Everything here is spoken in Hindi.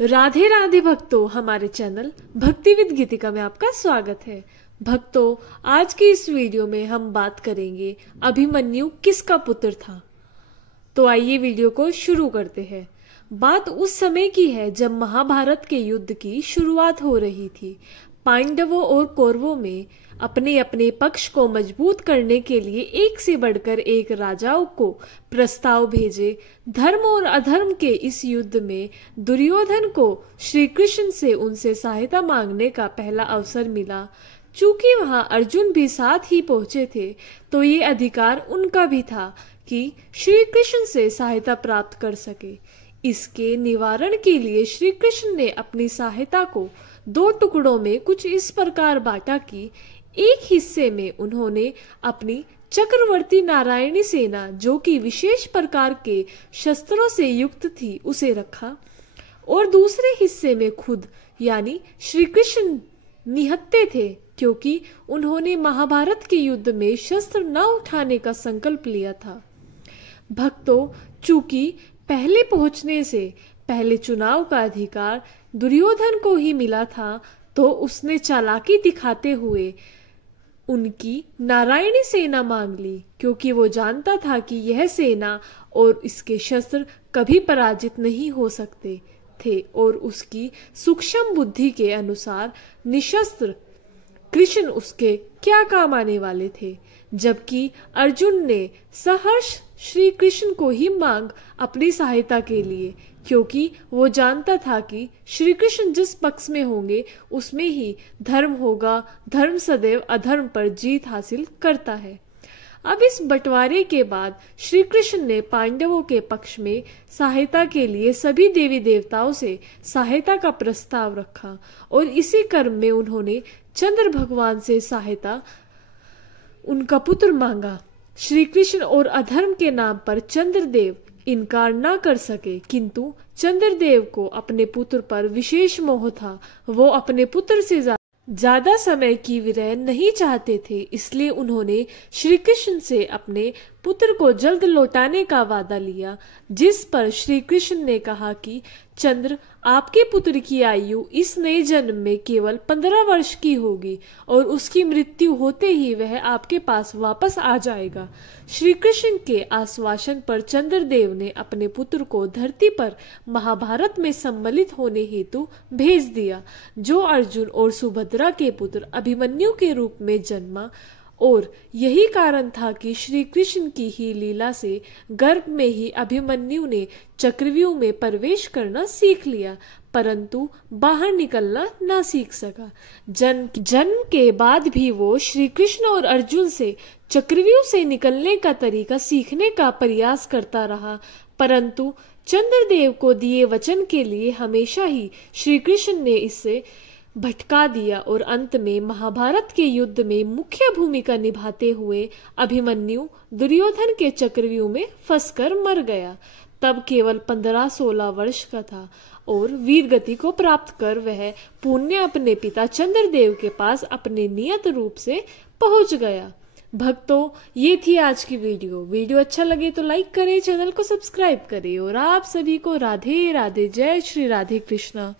राधे राधे भक्तों, हमारे चैनल भक्ति विद गीतिका में आपका स्वागत है। भक्तों, आज की इस वीडियो में हम बात करेंगे अभिमन्यु किसका पुत्र था। तो आइए वीडियो को शुरू करते हैं। बात उस समय की है जब महाभारत के युद्ध की शुरुआत हो रही थी। पांडवों और कौरवों में अपने अपने पक्ष को मजबूत करने के लिए एक से बढ़कर एक राजाओं को प्रस्ताव भेजे। धर्म और अधर्म के इस युद्ध में दुर्योधन को श्री कृष्ण से उनसे सहायता मांगने का पहला अवसर मिला। चूंकि वहां अर्जुन भी साथ ही पहुंचे थे, तो ये अधिकार उनका भी था कि श्री कृष्ण से सहायता प्राप्त कर सके। इसके निवारण के लिए श्री कृष्ण ने अपनी सहायता को दो टुकड़ों में कुछ इस प्रकार बांटा कि एक हिस्से में उन्होंने अपनी चक्रवर्ती नारायणी सेना, जो कि विशेष प्रकार के शस्त्रों से युक्त थी, उसे रखा और दूसरे हिस्से में खुद यानी श्री कृष्ण निहत्ते थे, क्योंकि उन्होंने महाभारत के युद्ध में शस्त्र न उठाने का संकल्प लिया था। भक्तों, चूंकि पहले पहुंचने से पहले चुनाव का अधिकार दुर्योधन को ही मिला था, तो उसने चालाकी दिखाते हुए उनकी नारायणी सेना मांग ली, क्योंकि वो जानता था कि यह सेना और इसके शस्त्र कभी पराजित नहीं हो सकते थे और उसकी सूक्ष्म बुद्धि के अनुसार निशस्त्र कृष्ण उसके क्या काम आने वाले थे। जबकि अर्जुन ने सहर्ष श्री कृष्ण को ही मांग अपनी सहायता के लिए, क्योंकि वो जानता था कि श्री कृष्ण जिस पक्ष में होंगे उसमें ही धर्म होगा। धर्म सदैव अधर्म पर जीत हासिल करता है। अब इस बंटवारे के बाद श्री कृष्ण ने पांडवों के पक्ष में सहायता के लिए सभी देवी देवताओं से सहायता का प्रस्ताव रखा और इसी क्रम में उन्होंने चंद्र भगवान से सहायता उनका पुत्र मांगा। श्री कृष्ण और अधर्म के नाम पर चंद्रदेव इनकार न कर सके, किंतु चंद्रदेव को अपने पुत्र पर विशेष मोह था। वो अपने पुत्र से ज्यादा समय की विरह नहीं चाहते थे, इसलिए उन्होंने श्री कृष्ण से अपने पुत्र को जल्द लौटाने का वादा लिया। जिस पर श्री कृष्ण ने कहा कि चंद्र, आपके पुत्र की आयु इस नए जन्म में केवल 15 वर्ष की होगी और उसकी मृत्यु होते ही वह आपके पास वापस आ जाएगा। श्री कृष्ण के आश्वासन पर चंद्रदेव ने अपने पुत्र को धरती पर महाभारत में सम्मिलित होने हेतु भेज दिया, जो अर्जुन और सुभद्रा के पुत्र अभिमन्यु के रूप में जन्मा। और यही कारण था कि श्री कृष्ण की ही लीला से गर्भ में ही अभिमन्यु ने चक्रव्यूह में प्रवेश करना सीख लिया, परंतु बाहर निकलना ना सीख सका। जन्म के बाद भी वो श्री कृष्ण और अर्जुन से चक्रव्यूह से निकलने का तरीका सीखने का प्रयास करता रहा, परंतु चंद्रदेव को दिए वचन के लिए हमेशा ही श्री कृष्ण ने इससे भटका दिया और अंत में महाभारत के युद्ध में मुख्य भूमिका निभाते हुए अभिमन्यु दुर्योधन के चक्रव्यूह में फंसकर मर गया। तब केवल 15-16 वर्ष का था और वीर गति को प्राप्त कर वह पुण्य अपने पिता चंद्रदेव के पास अपने नियत रूप से पहुंच गया। भक्तों, ये थी आज की वीडियो अच्छा लगे तो लाइक करें, चैनल को सब्सक्राइब करें और आप सभी को राधे राधे। जय श्री राधे कृष्णा।